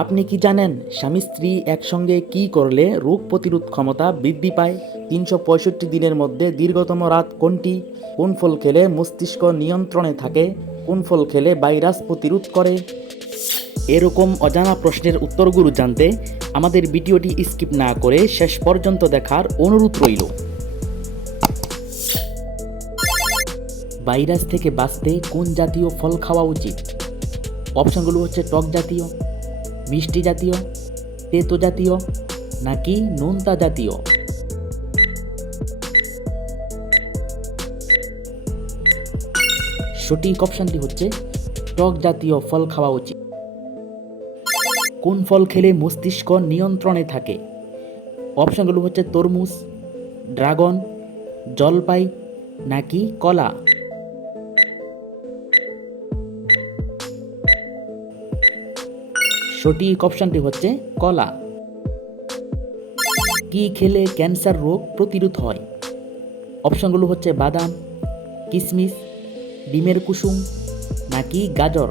আপনি কি জানেন স্বামী স্ত্রী একসঙ্গে কি করলে রোগ প্রতিরোধ ক্ষমতা বৃদ্ধি পায়? ৩৬৫ দিনের মধ্যে দীর্ঘতম রাত কোনটি? কোন ফল খেলে মস্তিষ্ক নিয়ন্ত্রণে থাকে? কোন ফল খেলে ভাইরাস প্রতিরোধ করে? এরকম অজানা প্রশ্নের উত্তরগুলো জানতে আমাদের ভিডিওটি স্কিপ না করে শেষ পর্যন্ত দেখার অনুরোধ রইল। ভাইরাস থেকে বাঁচতে কোন জাতীয় ফল খাওয়া উচিত? অপশনগুলো হচ্ছে টক জাতীয়, মিষ্টি জাতীয়, তেতো জাতীয় নাকি নোনতা জাতীয়? সঠিক অপশনটি হচ্ছে টক জাতীয় ফল খাওয়া উচিত। কোন ফল খেলে মস্তিষ্ক নিয়ন্ত্রণে থাকে? অপশনগুলো হচ্ছে তরমুজ, ড্রাগন, জলপাই নাকি কলা? সঠিক অপশনটি হচ্ছে কলা। কি খেলে ক্যান্সার রোগ প্রতিরোধ হয়? অপশনগুলো হচ্ছে বাদাম, কিশমিশ, ডিমের কুসুম নাকি গাজর?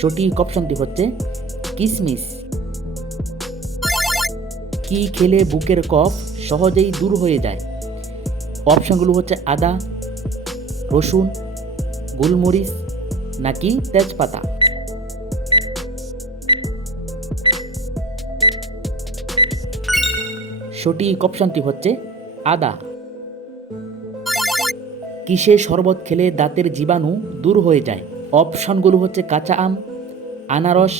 সঠিক অপশনটি হচ্ছে কিশমিশ। কি খেলে বুকের কফ সহজেই দূর হয়ে যায়? অপশনগুলো হচ্ছে আদা, রসুন, গোলমরিচ নাকি তেজপাতা? সঠিক অপশনটি হচ্ছে আদা। কিসে শরবত খেলে দাঁতের জীবাণু দূর হয়ে যায়? অপশনগুলো হচ্ছে কাঁচা আম, আনারস,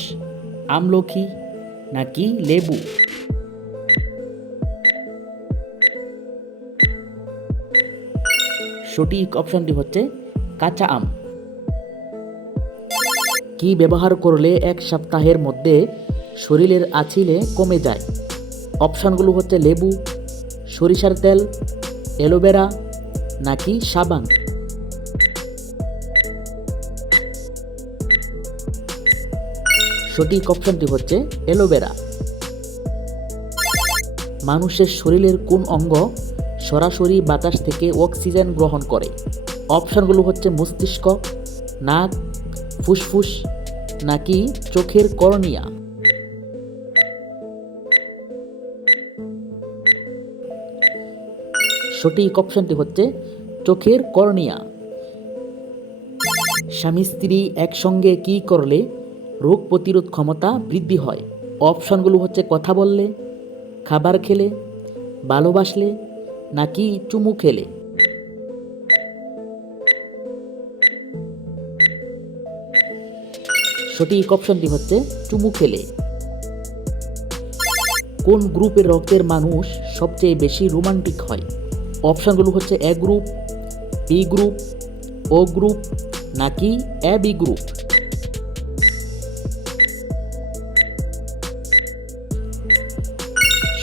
আমলকি নাকি লেবু? সঠিক অপশনটি হচ্ছে কাঁচা আম। কি ব্যবহার করলে 1 সপ্তাহের মধ্যে শরীরের আঁচিলে কমে যায়? অপশনগুলো হচ্ছে লেবু, সরিষার তেল, অ্যালোভেরা নাকি সাবান? সঠিক অপশনটি হচ্ছে অ্যালোভেরা। মানুষের শরীরের কোন অঙ্গ সরাসরি বাতাস থেকে অক্সিজেন গ্রহণ করে? অপশনগুলো হচ্ছে মস্তিষ্ক, নাক, ফুসফুস নাকি চোখের কর্নিয়া? সঠিক অপশনটি হচ্ছে চোখের কর্নিয়া। স্বামী স্ত্রী একসঙ্গে কি করলে রোগ প্রতিরোধ ক্ষমতা বৃদ্ধি হয়? অপশনগুলো হচ্ছে কথা বললে, খাবার খেলে, ভালোবাসলে নাকি চুমু খেলে? সঠিক অপশনটি হচ্ছে চুমু খেলে। কোন গ্রুপের রক্তের মানুষ সবচেয়ে বেশি রোমান্টিক হয়? অপশনগুলো হচ্ছে এ গ্রুপ, বি গ্রুপ, ও গ্রুপ নাকি এ বি গ্রুপ?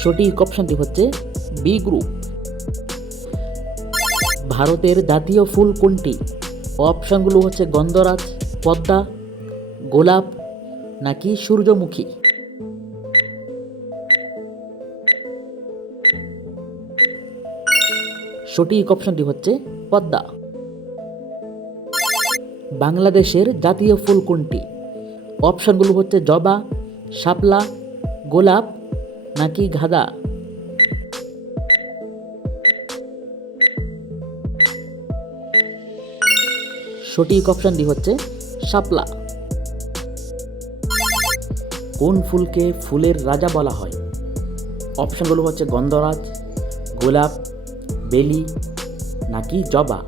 সঠিক অপশনটি হচ্ছে বি গ্রুপ। ভারতের জাতীয় ফুল কোনটি? অপশনগুলো হচ্ছে গন্ধরাজ, পদ্মা, গোলাপ নাকি সূর্যমুখী? সঠিক অপশনটি হচ্ছে পদ্মা। বাংলাদেশের জাতীয় ফুল কোনটি? অপশনগুলো হচ্ছে জবা, শাপলা, গোলাপ নাকি গাঁদা? সঠিক অপশনটি হচ্ছে শাপলা। কোন ফুলকে ফুলের রাজা বলা হয়? অপশনগুলো হচ্ছে গন্ধরাজ, গোলাপ, বেলি নাকি জবা?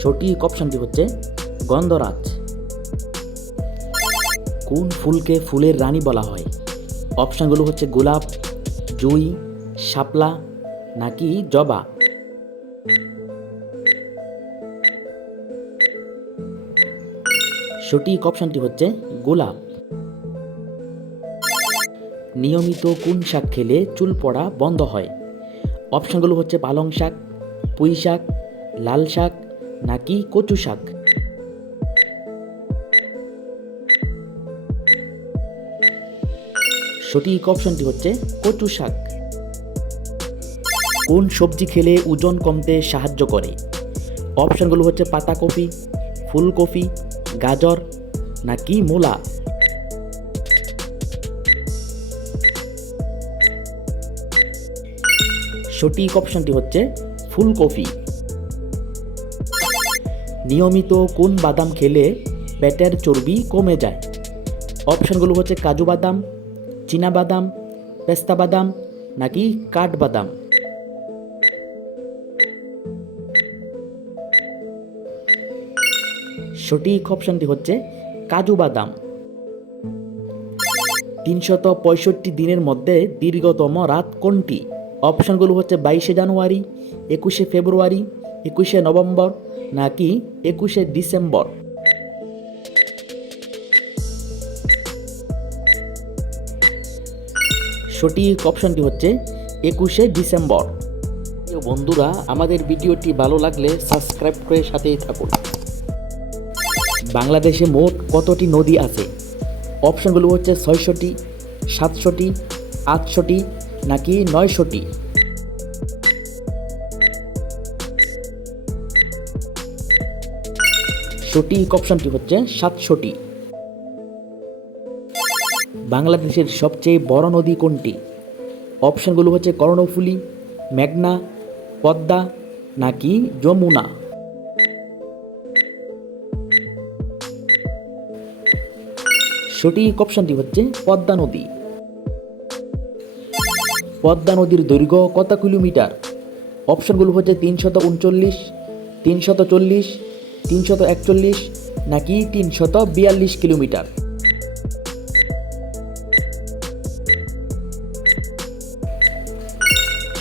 সঠিক অপশনটি হচ্ছে গন্ধরাজ। কোন ফুলকে ফুলের রানী বলা হয়? অপশনগুলো হচ্ছে গোলাপ, জুঁই, শাপলা নাকি জবা? সঠিক অপশনটি হচ্ছে গোলাপ। নিয়মিত কোন শাক খেলে চুল পড়া বন্ধ হয়? অপশনগুলো হচ্ছে পালং শাক, পুঁই শাক, লাল শাক নাকি কচু শাক? সঠিক অপশনটি হচ্ছে কচু শাক। কোন সবজি খেলে ওজন কমতে সাহায্য করে? অপশনগুলো হচ্ছে পাতাকপি, ফুলকপি, গাজর নাকি মূলা। সঠিক অপশনটি হচ্ছে ফুলকপি। নিয়মিত কোন বাদাম খেলে পেটের চর্বি কমে যায়? অপশনগুলো হচ্ছে কাজু বাদাম, চীনা বাদাম, পেস্তা বাদাম নাকি কাঠবাদাম। সঠিক অপশনটি হচ্ছে কাজু বাদাম। 365 দিনের মধ্যে দীর্ঘতম রাত কোনটি? অপশনগুলো হচ্ছে 22শে জানুয়ারি, 21শে ফেব্রুয়ারি, 21শে নভেম্বর নাকি 21শে ডিসেম্বর। সঠিক অপশনটি হচ্ছে 21শে ডিসেম্বর। বন্ধুরা, আমাদের ভিডিওটি ভালো লাগলে সাবস্ক্রাইব করে সাথেই থাকুন। বাংলাদেশে মোট কতটি নদী আছে? অপশনগুলো হচ্ছে 600টি, 700টি, 800টি নাকি 900টি। সঠিক অপশনটি হচ্ছে 700টি। বাংলাদেশের সবচেয়ে বড় নদী কোনটি? অপশনগুলো হচ্ছে কর্ণফুলী, মেঘনা, পদ্মা নাকি যমুনা। সঠিক অপশনটি হচ্ছে পদ্মা নদী। পদ্মা নদীর দৈর্ঘ্য কত কিলোমিটার? অপশনগুলো হচ্ছে 339, 340, 341 নাকি 342 কিলোমিটার।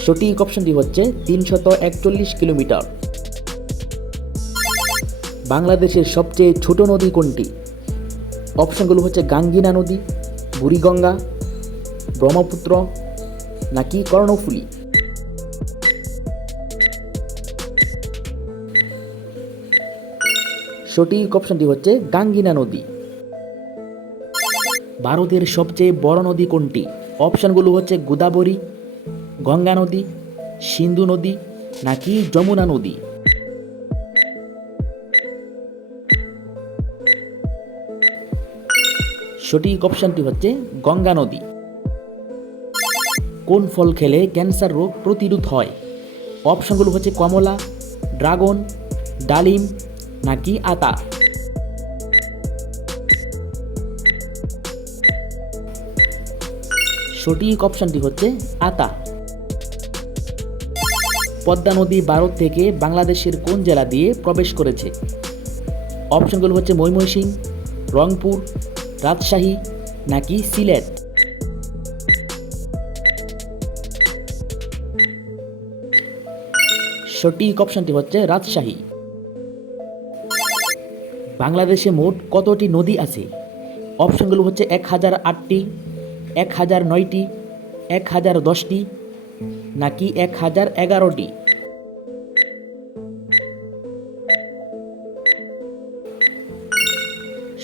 সঠিক অপশনটি হচ্ছে 341 কিলোমিটার। বাংলাদেশের সবচেয়ে ছোট নদী কোনটি? অপশনগুলো হচ্ছে গাঙ্গিনা নদী, বুড়িগঙ্গা, ব্রহ্মপুত্র নাকি কর্ণফুলী। সঠিক অপশনটি হচ্ছে গাঙ্গিনা নদী। ভারতের সবচেয়ে বড় নদী কোনটি? অপশনগুলো হচ্ছে গোদাবরী, গঙ্গা নদী, সিন্ধু নদী নাকি যমুনা নদী। সঠিক অপশনটি হচ্ছে গঙ্গা নদী। কোন ফল খেলে ক্যান্সার রোগ প্রতিরোধ হয়? অপশনগুলো হচ্ছে কমলা, ড্রাগন, ডালিম নাকি আতা। সঠিক অপশনটি হচ্ছে আতা। পদ্মা নদী ভারত থেকে বাংলাদেশের কোন জেলা দিয়ে প্রবেশ করেছে? অপশনগুলো হচ্ছে ময়মনসিংহ, রংপুর, রাজশাহী নাকি সিলেট। সঠিক অপশনটি হচ্ছে রাজশাহী। বাংলাদেশে মোট কতটি নদী আছে? অপশনগুলো হচ্ছে 1008টি, 1009টি, 1010টি নাকি 1011টি।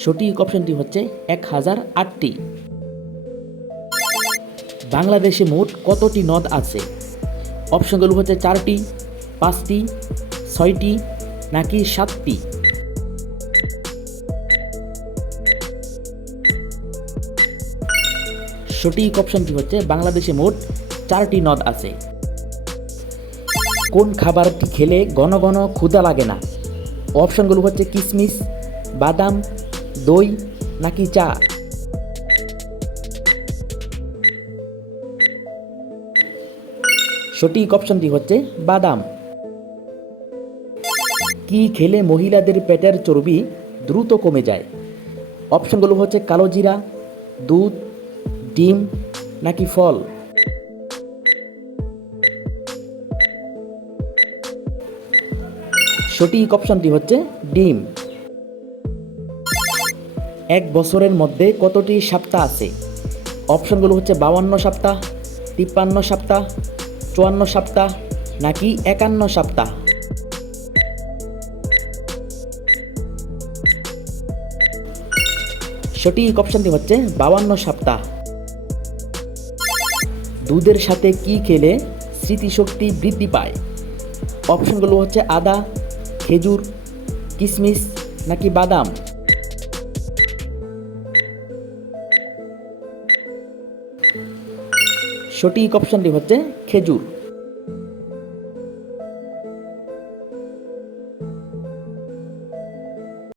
সঠিক অপশনটি হচ্ছে 1008টি। বাংলাদেশে মোট কতটি নদ আছে? অপশনগুলো হচ্ছে 4টি, 5টি, 6টি নাকি 7টি। সঠিক অপশনটি হচ্ছে বাংলাদেশে মোট 4টি নদ আছে। কোন খাবারটি খেলে ঘন ঘন ক্ষুধা লাগে না? অপশনগুলো হচ্ছে কিশমিশ, বাদাম, দই নাকি চা। সঠিক অপশনটি হচ্ছে বাদাম। কি খেলে মহিলাদের পেটের চর্বি দ্রুত কমে যায়? অপশনগুলো হচ্ছে কালো জিরা, দুধ, ডিম নাকি ফল। সঠিক অপশনটি হচ্ছে ডিম। এক বছরের মধ্যে কতটি সপ্তাহ আছে? অপশনগুলো হচ্ছে 52 সপ্তাহ, 53 সপ্তাহ, 54 সপ্তাহ নাকি 51 সপ্তাহ। সঠিক অপশনটি হচ্ছে 52 সপ্তাহ। দুধের সাথে কি খেলে স্মৃতিশক্তি বৃদ্ধি পায়? অপশনগুলো হচ্ছে আদা, খেজুর, কিশমিশ নাকি বাদাম। সঠিক অপশনটি হচ্ছে খেজুর।